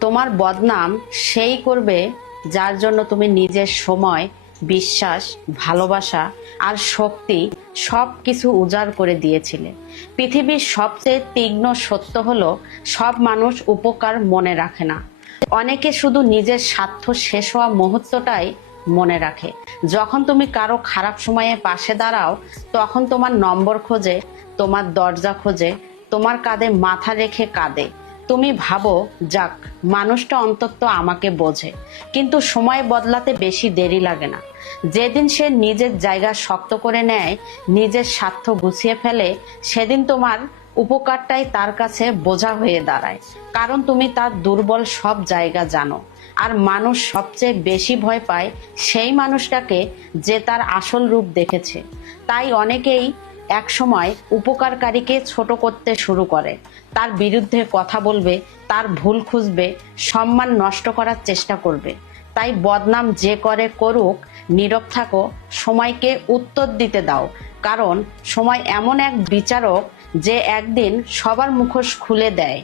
তোমার বদনাম সেই করবে যার জন্য তুমি নিজের সময়, বিশ্বাস, ভালোবাসা আর শক্তি সব কিছু উজাড় করে দিয়েছিলে। পৃথিবীর সবচেয়ে তীক্ষ্ণ সত্য হলো সব মানুষ উপকার মনে রাখে না। অনেকে শুধু নিজের স্বার্থ শেষ হওয়া মুহূর্তটাই মনে রাখে। যখন তুমি কারো খারাপ সময়ে পাশে দাঁড়াও, তখন তোমার নম্বর খোঁজে, তোমার দরজা খোঁজে, তোমার কাঁধে মাথা রেখে কাঁদে। তুমি ভাবো, যাক, মানুষটা অন্তত আমাকে বোঝে। কিন্তু সময় বদলাতে বেশি দেরি লাগে না। যেদিন সে নিজের জায়গা শক্ত করে নেয়, নিজের স্বার্থ গুছিয়ে ফেলে, সেদিন তোমার উপকারটাই তার কাছে বোঝা হয়ে দাঁড়ায়। কারণ তুমি তার দুর্বল সব জায়গা জানো। আর মানুষ সবচেয়ে বেশি ভয় পায় সেই মানুষটাকে যে তার আসল রূপ দেখেছে। তাই অনেকেই একসময় উপকারকারীকে ছোট করতে শুরু করে, তার বিরুদ্ধে কথা বলবে, তার ভুল খুঁজবে, সম্মান নষ্ট করার চেষ্টা করবে। তাই বদনাম যে করে করুক, নীরব থাকো, সময়কে উত্তর দিতে দাও। কারণ সময় এমন এক বিচারক যে একদিন সবার মুখোশ খুলে দেয়।